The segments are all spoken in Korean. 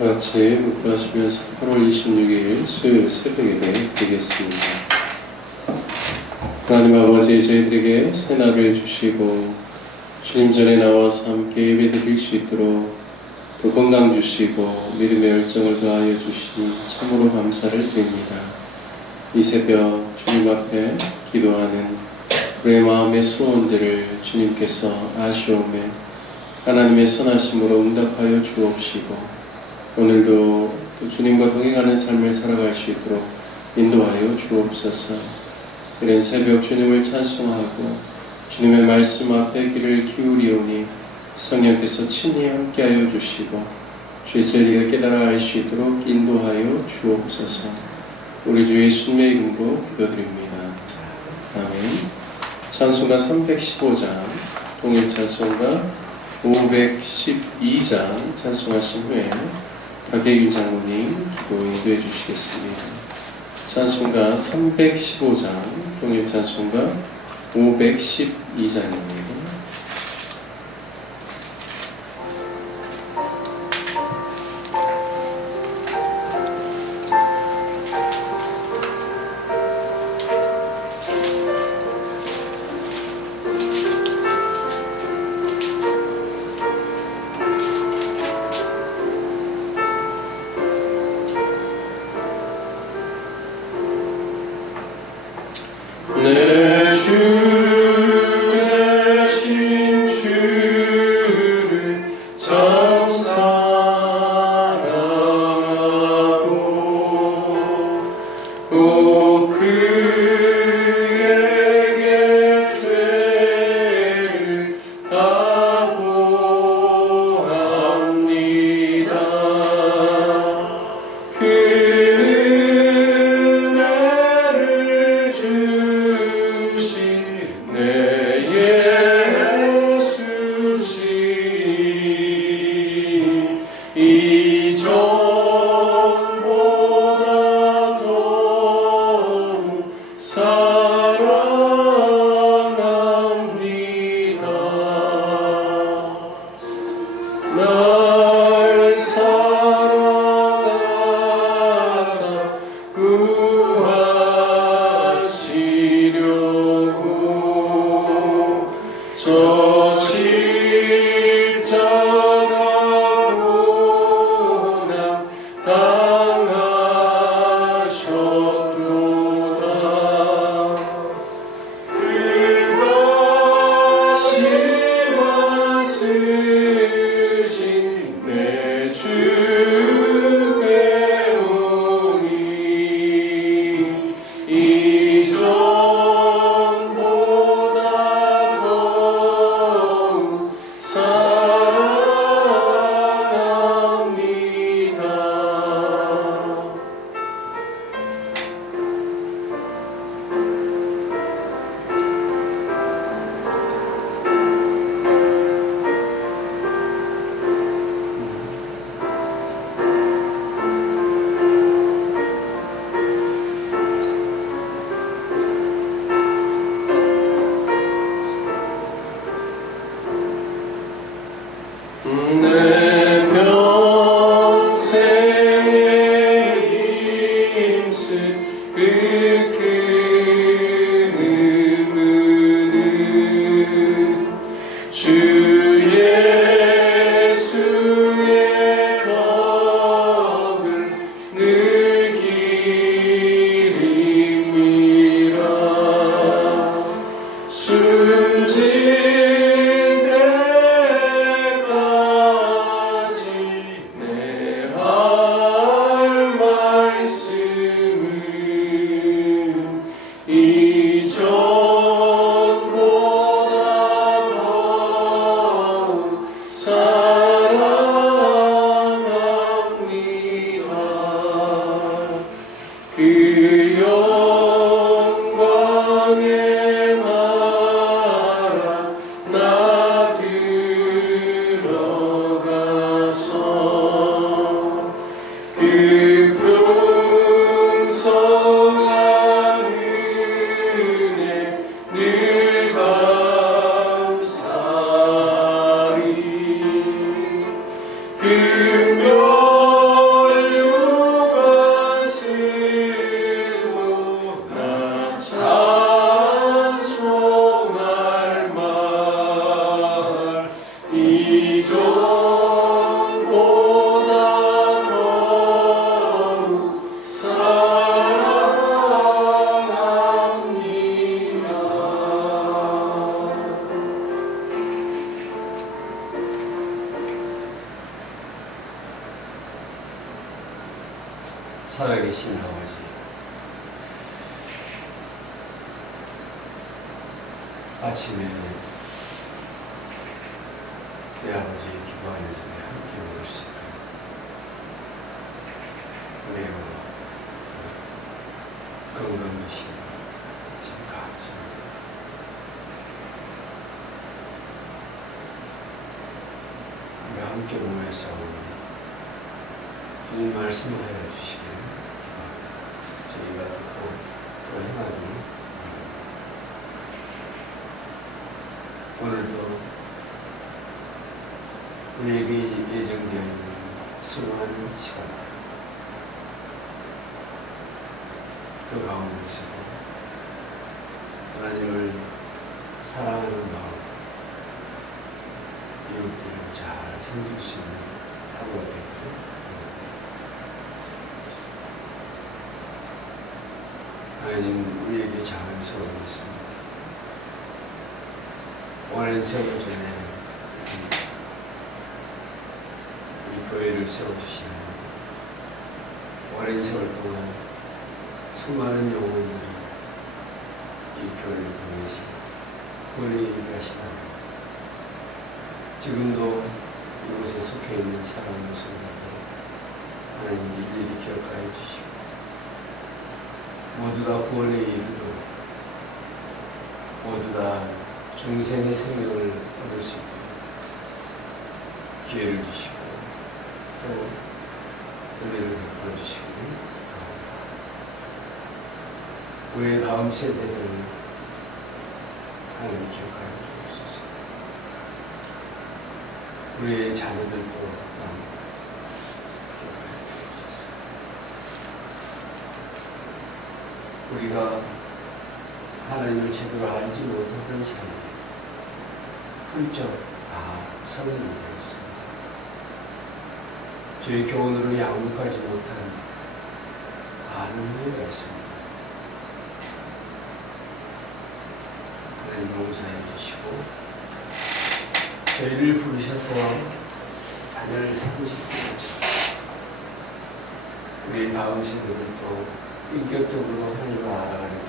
같이 묵도하시면서 8월 26일 수요일 새벽예배 드리겠습니다. 하나님 아버지, 저희들에게 새날을 주시고 주님 전에 나와서 함께 예배 드릴 수 있도록 또 건강 주시고 믿음의 열정을 더하여 주시니 참으로 감사를 드립니다. 이 새벽 주님 앞에 기도하는 우리의 마음의 소원들을 주님께서 아시오매 하나님의 선하심으로 응답하여 주옵시고 오늘도 주님과 동행하는 삶을 살아갈 수 있도록 인도하여 주옵소서. 이런 새벽 주님을 찬송하고 주님의 말씀 앞에 귀를 기울이오니 성령께서 친히 함께하여 주시고 주의 진리를 깨달아 알 수 있도록 인도하여 주옵소서. 우리 주 예수님의 이름으로 기도드립니다. 아멘. 찬송가 315장 동일 찬송가 512장 찬송하신 후에 박예균 장로님 기도 인도해 주시겠습니다. 찬송가 315장 동일 찬송가 512장입니다. 내 주의 신주를 찬양하고 또 그에게 죄를 다 보합니다. 날 사랑하사 구하시려고 저 십자가 고난 당하셨도다. 그것이 왔으신 내 주께 오니 이전보다 더욱 사랑합니다. 내 평생에 힘쓴 그 큰 의무는 주 예수의 격을 늘 기림이라. 숨질 때까지 내 할 말씀은 이전보다 더욱 사랑합니다. 그 영광의 나라 나 들어가서 그 풍성한 은혜 늘 감사리. 그 살아계신 아버지, 아침에 내 아버지의 기도하는 중에 함께 먹을 수 있도록 은혜와 건강 주시니 참 감사합니다. 우리 함께 모여서 주님 말씀하여 주시기를 저희가 듣고 또 행하기 오늘도 우리에게 예정되어 있는 수많은 시간 그 가운데서 하나님을 사랑하는 마음 이웃들을 잘 섬길 수 있는 하루가 되기를 하나님 우리에게 작은 소원이 있습니다. 오랜 세월 전에 이 교회를 세워주시는 오랜 세월 동안 수많은 영혼들이 이 교회를 통해서 구원에 이르시다. 지금도 이곳에 속해 있는 사랑하는 성도들 하나님 일일이 기억하여 주시고 모두 다 구원에 이르도록 모두 다 중생의 생명을 얻을 수 있도록 기회를 주시고 또 은혜를 베풀어 주시고 우리의 다음 세대들을 하나님 기억하여 주옵소서. 우리의 자녀들도 기억하여 주옵소서. 우리가 하나님을 제대로 알지 못하던 사이에 훌쩍 다 성인이 되었습니다. 주의 교훈으로 양육하지 못한 많은 후회가 있습니다. 하나님 용서해 주시고 저희를 부르셔서 자녀를 삼으시고 우리 다음 세대들도 인격적으로 하나님을 알아가는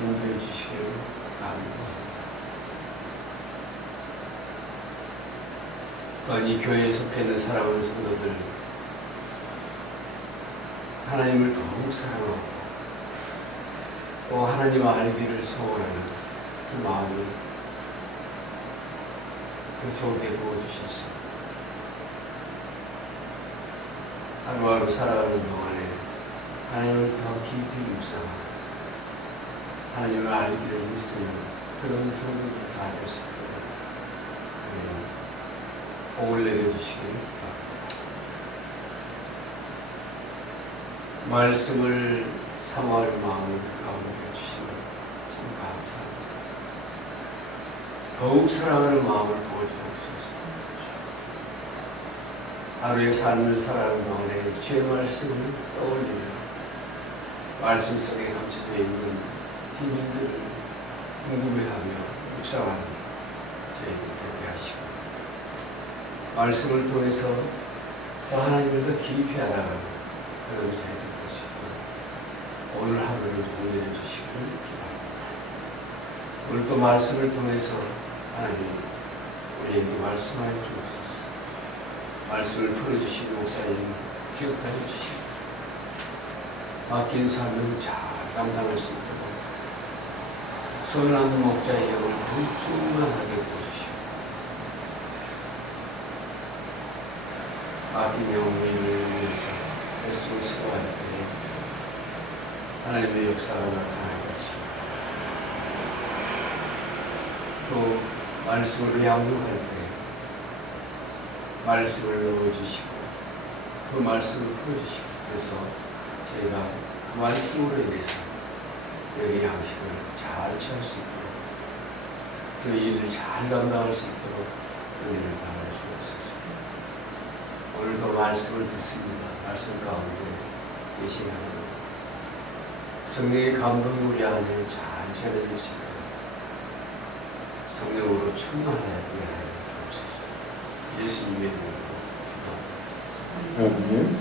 인도해 주시기를 바랍니다. 또한 이 교회에 속해 있는 사랑하는 성도들 하나님을 더욱 사랑하고 또 하나님 알기를 소원하는 그 마음을 그 속에 부어주셨습니다. 하루하루 살아가는 동안에 하나님을 더 깊이 묵상하고 하나님을 알기를 힘쓰는 그런 성도들 다 될 수 있도록 하나님 복을 내려주시기를 부탁합니다. 말씀을 사모할 마음을 가운데 주시면 참 감사합니다. 더욱 사랑하는 마음을 부어주옵소서. 하루의 삶을 살아가는 동안에 주의 말씀을 떠올리며 말씀 속에 감춰져 있는 비밀들을 궁금해하며 묵상하는 저희들 되게 하시고 말씀을 통해서 또 하나님을 더 깊이 알아가는 그런 저희들 볼 수 있도록 오늘 하루를 보내해 주시길 기도합니다. 오늘 또 말씀을 통해서 하나님 우리에게 말씀하여 주옵소서. 말씀을 풀어주신 목사님 기억하여 주시고 맡긴 사명을 잘 감당할 수 있도록 선한 목자의 영을 충만하게 보여주시고 맡긴 영혼을 위해서 애쓰고 수고할 때에 하나님의 역사가 나타나게 하시고 또 말씀으로 양육할 때 말씀을 넣어주시고 그 말씀을 풀어주시고 그래서 저희가 그 말씀으로 인해서 우리에게 양식을 잘 취할 수 있도록 그 일을 잘 감당할 수 있도록 은혜를 담아 주옵소서. 오늘도 말씀을 듣습니다. 말씀 가운데 계신 하나님 성령의 감동이 우리 안에 잘 전해질 수 있도록 성령으로 충만하여 은혜하여 주옵소서. 예수님의 이름으로 기도합니다. 아멘.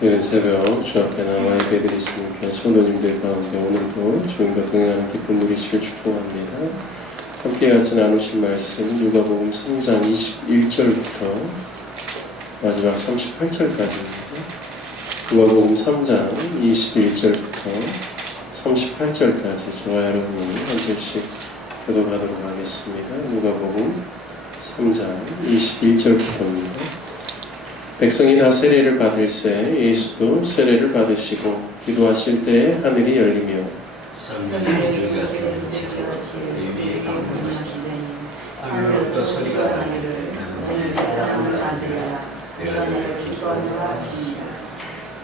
이른 새벽 주 앞에 나와 예배드리시는 귀한 성도님들 가운데 오늘도 주님과 동행하는 기쁨 누리시길 축복합니다. 함께 같이 나누실 말씀 누가복음 3장 21절부터 마지막 38절까지입니다. 누가복음 3장 21절부터 38절까지 저와 여러분이 한 절씩 교독하도록 하겠습니다. 누가복음 3장 21절부터입니다. 백성이 다 세례를 받을새 예수도 세례를 받으시고 기도하실 때 하늘이 열리며 하늘로부터 소리가 나기를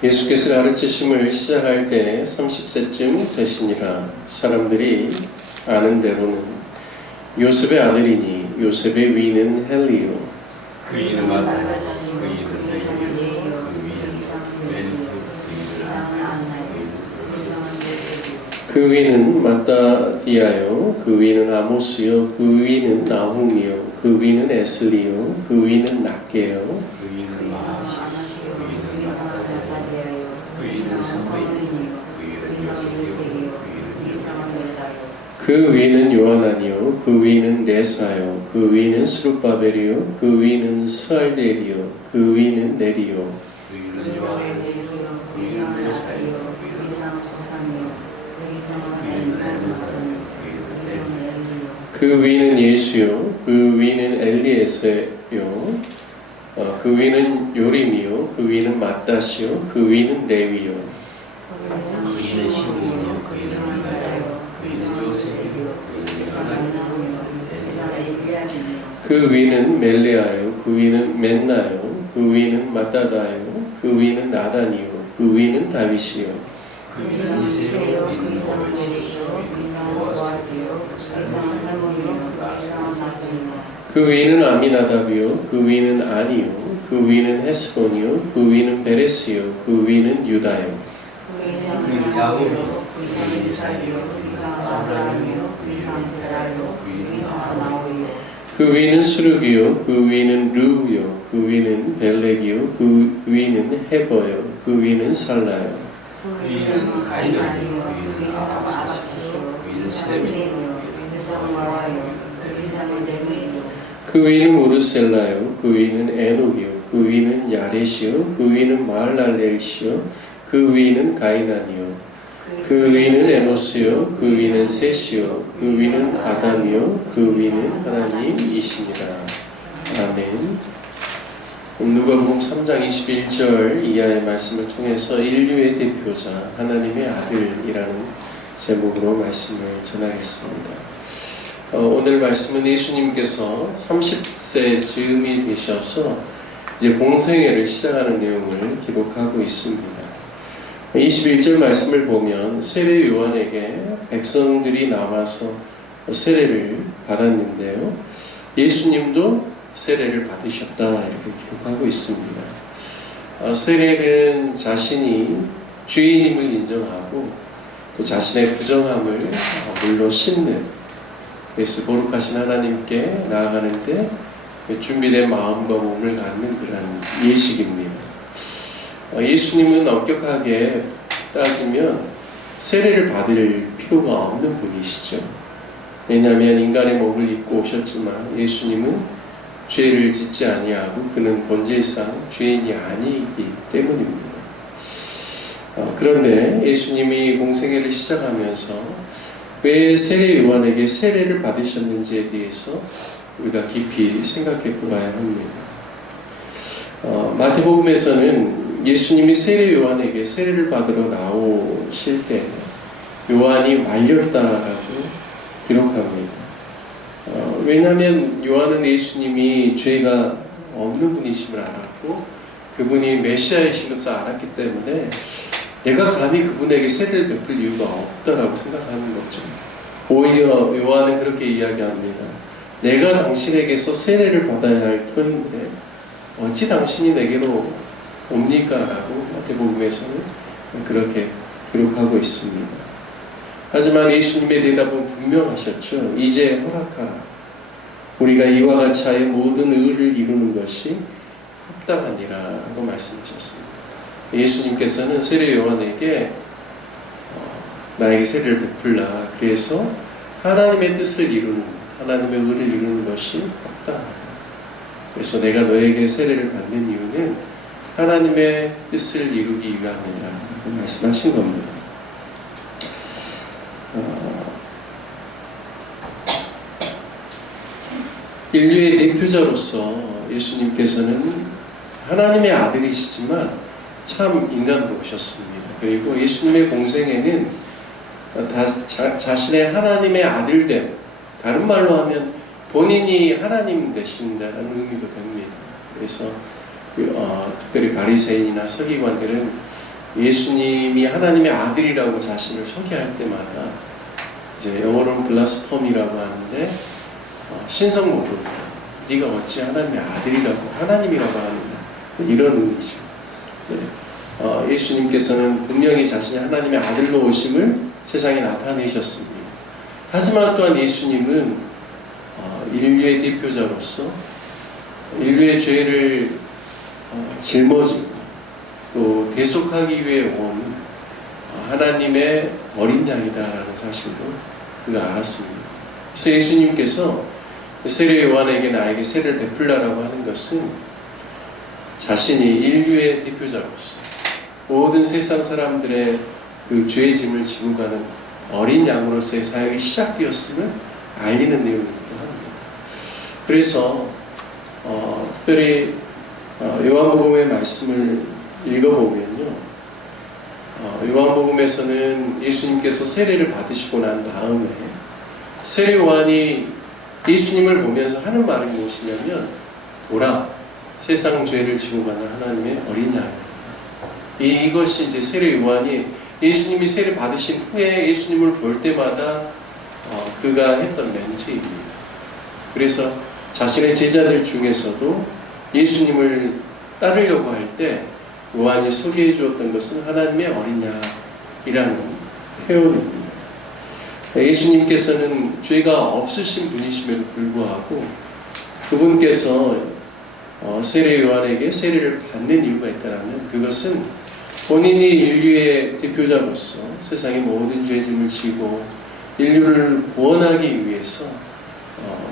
예수께서 가르치심을 시작할 때 30세쯤 되시니라. 사람들이 아는 대로는 요셉의 아들이니 요셉의 위는 헬리요 그 이름 마다 그 이름 그 위는 마따디아요 그 위는 아모스요 그 위는 나훔이요 그 위는 에슬리요 그 위는 낫게요 그 위는 마하시 그 위는 마따디아요 그 위는 스무이 그 위는 요세스요 그 위는 요하나니요 그 위는 레사요 그 위는 스룹바벨이요 그 위는 스알데리요 그 위는 네리요 그 위는 요하나니요 그 위는 레사요 그 위는 예수요 그 위는 엘리에세요 그 위는 요림이요 그 위는 마따시요 그 위는 레위요 그 위는 시므온이요 그 위는 유다요 그 위는 요셉이요 그 위는 요나니요 그 위는 멜레아요 그 위는 맨나요 그 위는 마따다요 그 위는 나단이요 그 위는 다윗이요 그 위는 이세요 그 위는 오벳이요 그 위는 보아스요 살몬이요 그 위는 아미나답이요 그 위는 아니요 그 위는 헤스본이요 그 위는 베레스요 그 위는 유다요 그 위는 야곱이요 그 위는 이삭이요 그 위는 아브라함이요 그 위는 데라요 그 위는 나홀이요 그 위는 수르기요 그 위는 르우요 그 위는 벨렉이요 그 위는 헤버요 그 위는 살라요 그 위는 가이나니요 그 위는 아바스요 그 위는 세레미요 그 위는 우드셀라요 그 위는 에녹이요 그 위는 야렛이요 그 위는 마할랄렐시요 그 위는 가이나니요 그 위는 에노스요 그 위는 셋이요 그 위는 아담이요 그 위는 하나님이십니다. 아멘. 누가복음 3장 21절 이하의 말씀을 통해서 인류의 대표자 하나님의 아들이라는 제목으로 말씀을 전하겠습니다. 오늘 말씀은 예수님께서 30세 즈음이 되셔서 이제 공생애를 시작하는 내용을 기록하고 있습니다. 21절 말씀을 보면 세례 요한에게 백성들이 나와서 세례를 받았는데요. 예수님도 세례를 받으셨다 이렇게 기록하고 있습니다. 세례는 자신이 죄인임을 인정하고 또 자신의 부정함을 물로 씻는 그래서 거룩하신 하나님께 나아가는데 준비된 마음과 몸을 갖는 그런 예식입니다. 예수님은 엄격하게 따지면 세례를 받을 필요가 없는 분이시죠. 왜냐하면 인간의 몸을 입고 오셨지만 예수님은 죄를 짓지 아니하고 그는 본질상 죄인이 아니기 때문입니다. 그런데 예수님이 공생애를 시작하면서 왜 세례 요한에게 세례를 받으셨는지에 대해서 우리가 깊이 생각해 보아야 합니다. 마태복음에서는 예수님이 세례 요한에게 세례를 받으러 나오실 때 요한이 말렸다라고 기록합니다. 왜냐하면 요한은 예수님이 죄가 없는 분이심을 알았고 그분이 메시아이신 것을 알았기 때문에 내가 감히 그분에게 세례를 베풀 이유가 없다라고 생각하는 거죠. 오히려 요한은 그렇게 이야기합니다. 내가 당신에게서 세례를 받아야 할 터인데 어찌 당신이 내게로 옵니까? 라고 마태복음에서는 그렇게 기록하고 있습니다. 하지만 예수님의 대답은 분명하셨죠. 이제 허락하라. 우리가 이와 같이 하여 모든 의를 이루는 것이 합당하니라 하고 말씀하셨습니다. 예수님께서는 세례 요한에게 나에게 세례를 베풀라. 그래서 하나님의 뜻을 이루는, 하나님의 의를 이루는 것이 없다. 그래서 내가 너에게 세례를 받는 이유는 하나님의 뜻을 이루기 위함이라 말씀하신 겁니다. 인류의 대표자로서 예수님께서는 하나님의 아들이시지만 참 인간으로 오셨습니다. 그리고 예수님의 공생애는 자신의 하나님의 아들됨, 다른 말로 하면 본인이 하나님 되신다는 의미도 됩니다. 그래서 특별히 바리새인이나 서기관들은 예수님이 하나님의 아들이라고 자신을 소개할 때마다 이제 영어로는 블라스포미라고 하는데 신성모독, 네가 어찌 하나님의 아들이라고 하나님이라고 하느냐, 이런 의미죠. 네. 예수님께서는 분명히 자신이 하나님의 아들로 오심을 세상에 나타내셨습니다. 하지만 또한 예수님은 인류의 대표자로서 인류의 죄를 짊어지고 또 대속하기 위해 온 하나님의 어린 양이다라는 사실도 그가 알았습니다. 그래서 예수님께서 세례 요한에게 나에게 세례를 베풀라라고 하는 것은 자신이 인류의 대표자로서 모든 세상 사람들의 그 죄의 짐을 지고 가는 어린 양으로서의 사역이 시작되었음을 알리는 내용이기도 합니다. 그래서 특별히 요한복음의 말씀을 읽어보면요, 요한복음에서는 예수님께서 세례를 받으시고 난 다음에 세례 요한이 예수님을 보면서 하는 말이 무엇이냐면, 보라, 세상 죄를 지고 가는 하나님의 어린 양이다. 이것이 이제 세례 요한이 예수님이 세례 받으신 후에 예수님을 볼 때마다 그가 했던 멘트입니다. 그래서 자신의 제자들 중에서도 예수님을 따르려고 할 때 요한이 소개해 주었던 것은 하나님의 어린 양이라는 표현입니다. 예수님께서는 죄가 없으신 분이심에도 불구하고 그분께서 세례 요한에게 세례를 받는 이유가 있다면 그것은 본인이 인류의 대표자로서 세상의 모든 죄짐을 지고 인류를 구원하기 위해서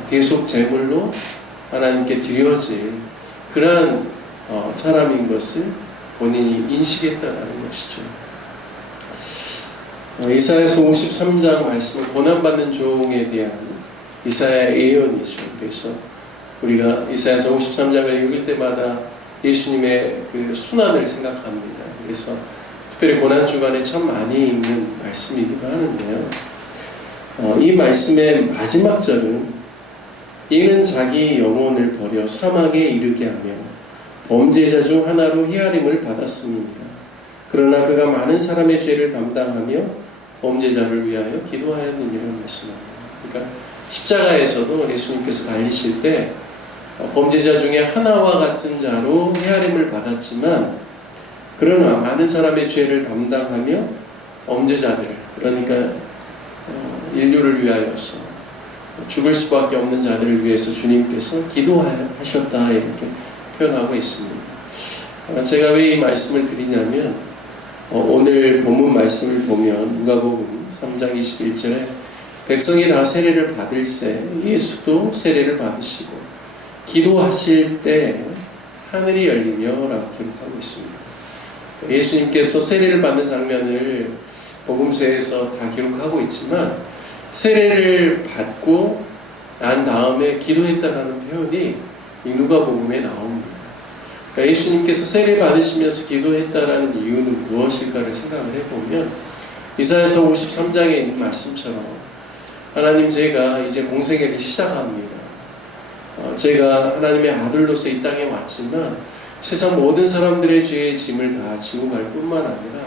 계속 제물로 하나님께 드려질 그러한 사람인 것을 본인이 인식했다는 것이죠. 이사야서 53장 말씀은 고난받는 종에 대한 이사야의 예언이죠. 그래서 우리가 이사야서 53장을 읽을 때마다 예수님의 그 순환을 생각합니다. 그래서 특별히 고난 주간에 참 많이 읽는 말씀이기도 하는데요. 이 말씀의 마지막 절은 이는 자기 영혼을 버려 사막에 이르게 하며 범죄자 중 하나로 헤아림을 받았음이니라. 그러나 그가 많은 사람의 죄를 담당하며 범죄자를 위하여 기도하였느니라 말씀합니다. 그러니까 십자가에서도 예수님께서 달리실 때 범죄자 중에 하나와 같은 자로 헤아림을 받았지만, 그러나 많은 사람의 죄를 담당하며 범죄자들, 그러니까 인류를 위하여서 죽을 수밖에 없는 자들을 위해서 주님께서 기도하셨다, 이렇게 표현하고 있습니다. 제가 왜 이 말씀을 드리냐면, 오늘 본문 말씀을 보면 누가복음 3장 21절에 백성이 다 세례를 받을새 예수도 세례를 받으시고 기도하실 때 하늘이 열리며 라고 기록하고 있습니다. 예수님께서 세례를 받는 장면을 복음서에서 다 기록하고 있지만 세례를 받고 난 다음에 기도했다라는 표현이 누가복음에 나옵니다. 그러니까 예수님께서 세례 받으시면서 기도했다라는 이유는 무엇일까를 생각을 해보면 이사야서 53장에 있는 말씀처럼 하나님, 제가 이제 공생애를 시작합니다. 제가 하나님의 아들로서 이 땅에 왔지만 세상 모든 사람들의 죄의 짐을 다 지고 갈 뿐만 아니라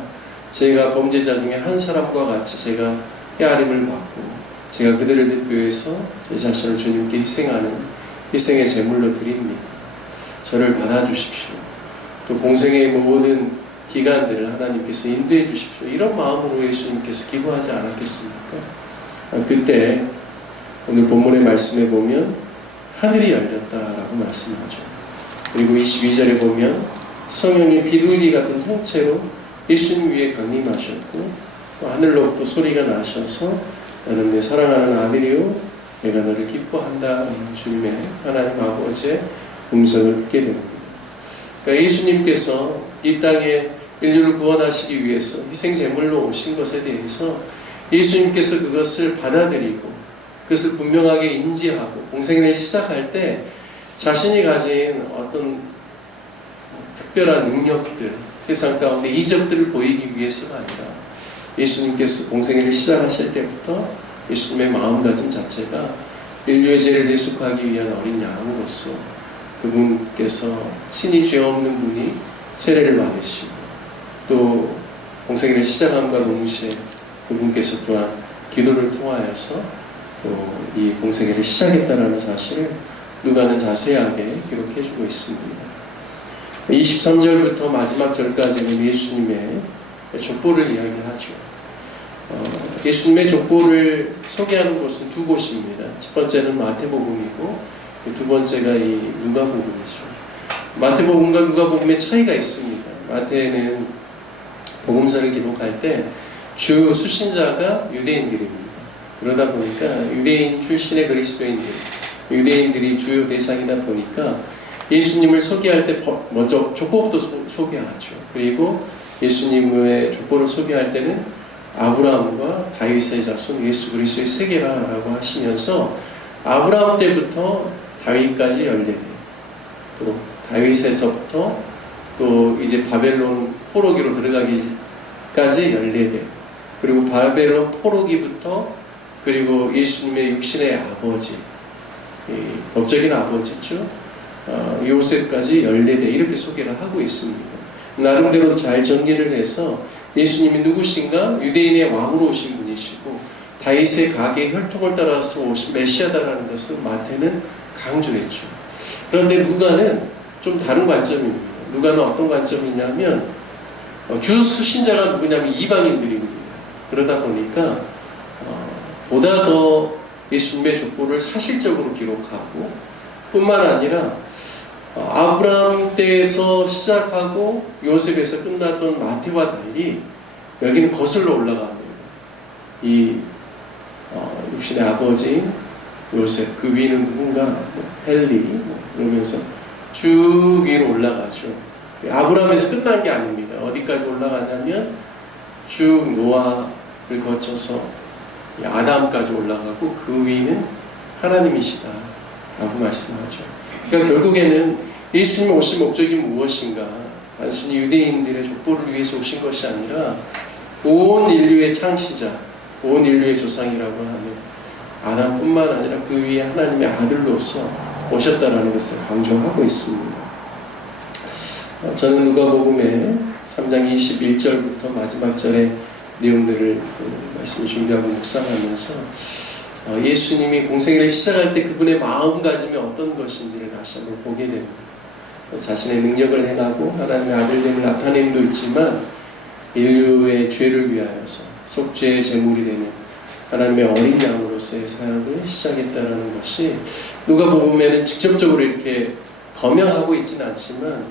제가 범죄자 중에 한 사람과 같이 제가 헤아림을 받고 제가 그들을 대표해서 제 자신을 주님께 희생하는 희생의 제물로 드립니다. 저를 받아주십시오. 또 공생의 모든 기간들을 하나님께서 인도해 주십시오. 이런 마음으로 예수님께서 기도하지 않았겠습니까? 그때 오늘 본문의 말씀에 보면 하늘이 열렸다라고 말씀하죠. 그리고 22절에 보면 성령의 비둘기 같은 형체로 예수님 위에 강림하셨고 또 하늘로부터 소리가 나셔서 나는 내 사랑하는 아들이요 내가 너를 기뻐한다 주님의 하나님 아버지의 음성을 듣게 됩니다. 그러니까 예수님께서 이 땅에 인류를 구원하시기 위해서 희생제물로 오신 것에 대해서 예수님께서 그것을 받아들이고 그것을 분명하게 인지하고 공생애를 시작할 때 자신이 가진 어떤 특별한 능력들, 세상 가운데 이적들을 보이기 위해서가 아니라 예수님께서 공생애를 시작하실 때부터 예수님의 마음가짐 자체가 인류의 죄를 대속하기 위한 어린 양으로서 그분께서 친히 죄 없는 분이 세례를 받으시고 또 공생애를 시작함과 동시에 그분께서 또한 기도를 통하여서 또 이 공생애를 시작했다는 사실을 누가는 자세하게 기록해주고 있습니다. 23절부터 마지막 절까지는 예수님의 족보를 이야기하죠. 예수님의 족보를 소개하는 곳은 두 곳입니다. 첫 번째는 마태복음이고 두 번째가 이 누가복음이죠. 마태복음과 누가복음의 차이가 있습니다. 마태는 복음서를 기록할 때 주 수신자가 유대인들입니다. 그러다 보니까 유대인 출신의 그리스도인들, 유대인들이 주요 대상이다 보니까 예수님을 소개할 때 먼저 족보부터 소개하죠. 그리고 예수님의 족보를 소개할 때는 아브라함과 다윗의 자손 예수 그리스도의 세계라라고 하시면서 아브라함 때부터 다윗까지 연례돼요. 또 다윗에서부터 또 이제 바벨론 포로기로 들어가기까지 연례돼요. 그리고 바벨론 포로기부터 그리고 예수님의 육신의 아버지, 법적인 아버지죠. 요셉까지 연례돼 이렇게 소개를 하고 있습니다. 나름대로 잘 정리를 해서 예수님이 누구신가? 유대인의 왕으로 오신 분이시고 다윗의 가게 혈통을 따라서 오신 메시아다라는 것을 마태는 강조했죠. 그런데 누가는 좀 다른 관점입니다. 누가는 어떤 관점이냐면 주 수신자가 누구냐면 이방인들입니다. 그러다 보니까 보다 더 예수님의 족보를 사실적으로 기록하고 뿐만 아니라 아브라함 때에서 시작하고 요셉에서 끝났던 마태와 달리 여기는 거슬러 올라갑니다. 이 육신의 아버지 요셉 그 위는 누군가 헬리 그러면서 쭉 위로 올라가죠. 아브라함에서 끝난 게 아닙니다. 어디까지 올라가냐면 쭉 노아를 거쳐서 아담까지 올라가고 그 위는 하나님이시다 라고 말씀하죠. 그러니까 결국에는 예수님 오신 목적이 무엇인가? 단순히 유대인들의 족보를 위해서 오신 것이 아니라 온 인류의 창시자, 온 인류의 조상이라고 하는 아담뿐만 아니라 그 위에 하나님의 아들로서 오셨다라는 것을 강조하고 있습니다. 저는 누가복음의 3장 21절부터 마지막 절의 내용들을 말씀을 준비하고 묵상하면서 예수님이 공생애를 시작할 때 그분의 마음가짐이 어떤 것인지를 다시 한번 보게 됩니다. 자신의 능력을 행하고 하나님의 아들됨을 나타냄도 있지만 인류의 죄를 위하여서 속죄의 제물이 되는 하나님의 어린 양으로서의 사역을 시작했다는 것이 누가복음에는 직접적으로 이렇게 거명하고 있지는 않지만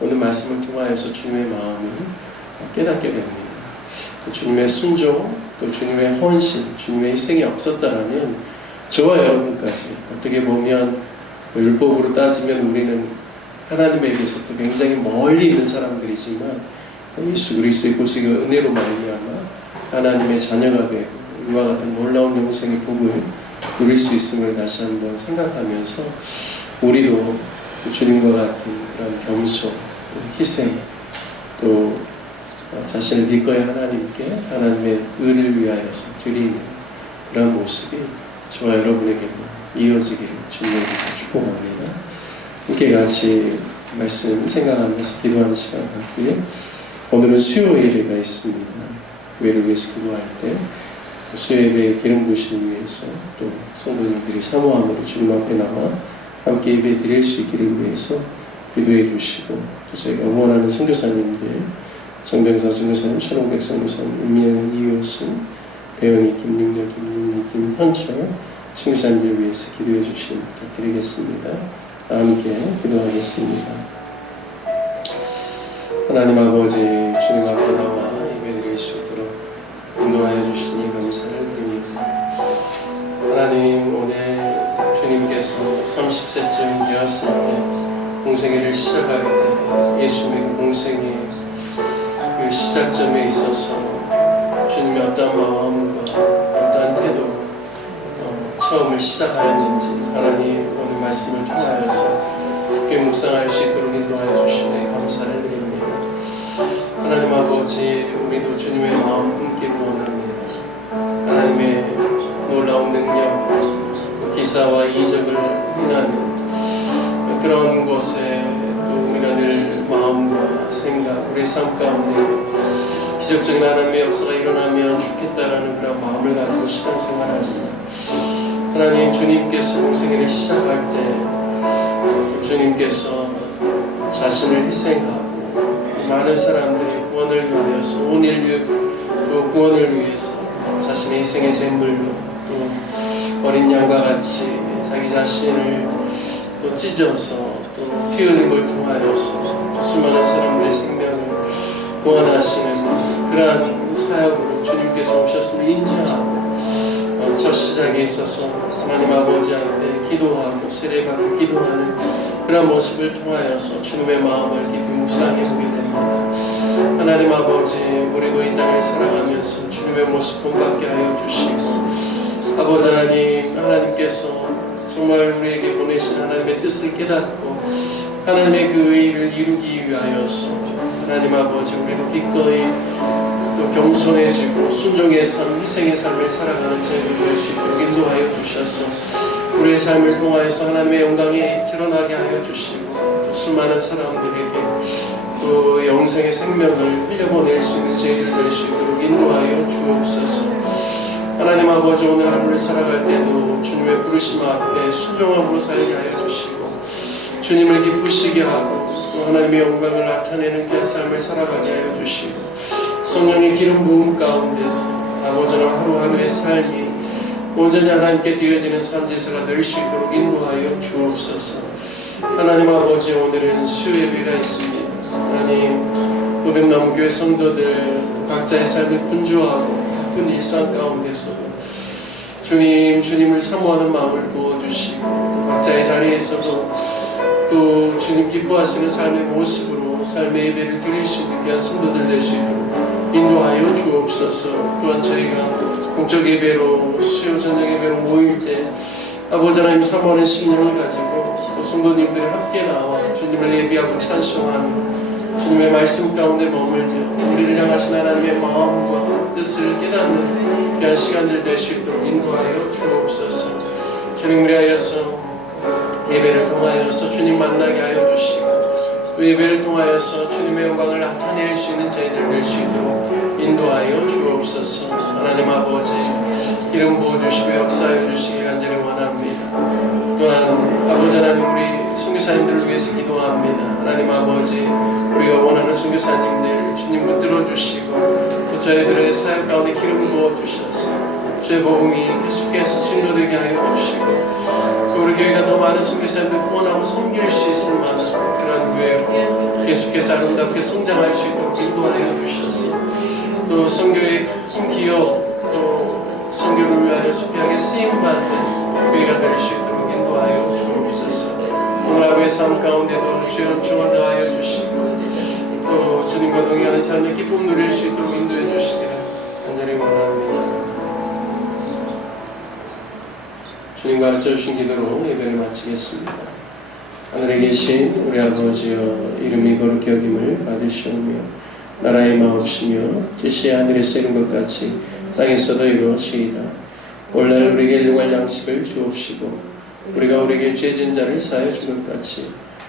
오늘 말씀을 통하여서 주님의 마음을 깨닫게 됩니다. 주님의 순종, 또 주님의 헌신, 주님의 희생이 없었다면 저와 여러분까지 어떻게 보면 율법으로 따지면 우리는 하나님에게서도 굉장히 멀리 있는 사람들이지만 예수 그리스도의 고식의 은혜로 말미암아 하나님의 자녀가 되고 이와 같은 놀라운 영생의 복을 누릴 수 있음을 다시 한번 생각하면서 우리도 주님과 같은 그런 겸손, 희생, 또 자신을 기꺼이 하나님께 하나님의 의를 위하여서 드리는 그런 모습이 저와 여러분에게도 이어지기를 주님에게 축복합니다. 함께 같이 말씀 생각하면서 기도하는 시간 갖기에 오늘은 수요 예배가 있습니다. 교회를 위해서 기도할 때 수요 예배의 기름 부으심을 위해서 또 성도님들이 사모함으로 주님 앞에 나와 함께 예배 드릴 수 있기를 위해서 기도해 주시고 또 저희가 응원하는 선교사님들 정병사 선교사님, 천홍백 선교사님, 임미연, 이효순, 배현이, 김윤경, 김윤미, 김현철 선교사님들 위해서 기도해 주시기 부탁드리겠습니다. 함께 기도하겠습니다. 하나님 아버지, 주님 앞에 나와 예배드릴 수 있도록 인도하여 주시니 감사를 드립니다. 하나님, 오늘 주님께서 30세쯤 되었을 때 공생애를 시작할 때 예수님의 공생의 그 시작점에 있어서 주님이 어떠한 마음과 어떠한 태도로 처음을 시작하였는지 하나님 오늘 말씀을 통하여서 깊게 묵상할 수 있도록 인도하여 주시니 감사를 드립니다. 하나님 아버지, 우리도 주님의 마음 품기를 원합니다. 하나님의 놀라운 능력, 기사와 이적을 행하는 그런 곳에 또 우리가 늘 마음과 생각, 우리의 삶 가운데 기적적인 하나님의 역사가 일어나면 좋겠다라는 그런 마음을 가지고 신앙생활하지만 하나님, 주님께서 공생애를 시작할 때 주님께서 자신을 희생하고 많은 사람들이 구원을 위하여서 온 인류의 그 구원을 위해서 자신의 희생의 제물로 또 어린 양과 같이 자기 자신을 또 찢어서 또 피 흘림을 통하여서 또 수많은 사람들의 생명을 구원하시는 그러한 사역으로 주님께서 오셨음을 인정하고 첫 시작에 있어서 하나님 아버지 앞에 기도하고 세례받고 기도하는 그런 모습을 통하여서 주님의 마음을 깊이 묵상해 보게 됩니다. 하나님 아버지, 우리도 이 땅을 살아가면서 주님의 모습 본받게 하여 주시고 아버지 하나님, 하나님께서 정말 우리에게 보내신 하나님의 뜻을 깨닫고 하나님의 그 의를 이루기 위하여서 하나님 아버지, 우리도 기꺼이 또 겸손해지고 순종의 삶, 희생의 삶을 살아가는 저희들 될 수 있도록 인도하여 주셔서 우리의 삶을 통하여서 하나님의 영광이 드러나게 하여 주시고 또 수많은 사람들에게 또 영생의 생명을 흘려보낼 수 있는 저희들 될 수 있도록 인도하여 주옵소서. 하나님 아버지, 오늘 하루를 살아갈 때도 주님의 부르심 앞에 순종함으로 살게 하여 주시고 주님을 기쁘시게 하고 또 하나님의 영광을 나타내는 그 삶을 살아가게 하여 주시고 성령의 기름 부음 가운데서 아버지와 하루하루의 삶이 온전히 하나님께 드려지는 삶제사가 될 수 있도록 인도하여 주옵소서. 하나님 아버지, 오늘은 수요예배가 있습니다. 하나님, 녹음나무교회 성도들 각자의 삶이 분주하고 바쁜 일상 가운데서도 주님을 사모하는 마음을 부어주시고 또 각자의 자리에서도 또 주님 기뻐하시는 삶의 모습으로 삶의 예배를 드릴 수 있는 귀한 성도들 될 수 있도록 인도하여 주옵소서. 또한 저희가 공적 예배로 수요 저녁 예배로 모일 때 아버지 하나님 사모하는 심령을 가지고 또 성도님들이 함께 나와 주님을 예배하고 찬송하며 주님의 말씀 가운데 머물며 우리를 향하신 하나님의 마음과 뜻을 깨닫는 귀한 시간들 될 수 있도록 인도하여 주옵소서. 주님 위하여서 예배를 통하여서 주님 만나게 하여 주시고 또 예배를 통하여서 주님의 영광을 나타낼 수 있는 저희들 될 수 있도록 인도하여 주옵소서. 하나님 아버지, 이름 부어주시고 역사하여 주시기 간절히 원합니다. 또한 아버지 하나님, 우리 선교사님들을 위해서 기도합니다. 하나님 아버지, 우리가 원하는 선교사님들 주님 붙들어 주시고 또 저희들의 사역 가운데 기름 부어주셔서 주의 복음이 계속해서 증거되게 하여 주시고 또 우리 교회가 더 많은 선교사님들 구원하고 섬길 수 있을 만한 그런 교회로 계속해서 아름답게 성장할 수 있도록 인도하여 주셔서 또 선교의 큰 기업 또 선교를 위하여 소비하게 쓰임받는 교회가 될 수 있도록 인도하여 주옵소서. 오늘 하루의 삶 가운데도 주의 은총을 더하여 주시고 또 주님과 동행하는 삶의 기쁨 누릴 수 있도록 인도해 주시기를 간절히 원합니다. 주님 가르쳐 주신 기도로 예배를 마치겠습니다. 하늘에 계신 우리 아버지여, 이름이 거룩히 여김을 받으시오며 나라의 마옵시며 뜻이 하늘에서 이룬 것 같이 땅에서도 이루어지이다. 오늘날 우리에게 일용할 양식을 주옵시고 우리가 우리에게 죄진 자를 사하여 준 것 같이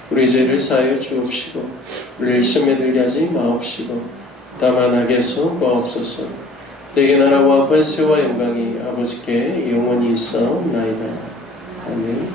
우리 죄를 사하여 주옵시고 우리를 시험에 들게 하지 마옵시고 다만 악에서 구하옵소서. 대개 나라와 권세와 영광이 아버지께 영원히 있사옵나이다. 아멘.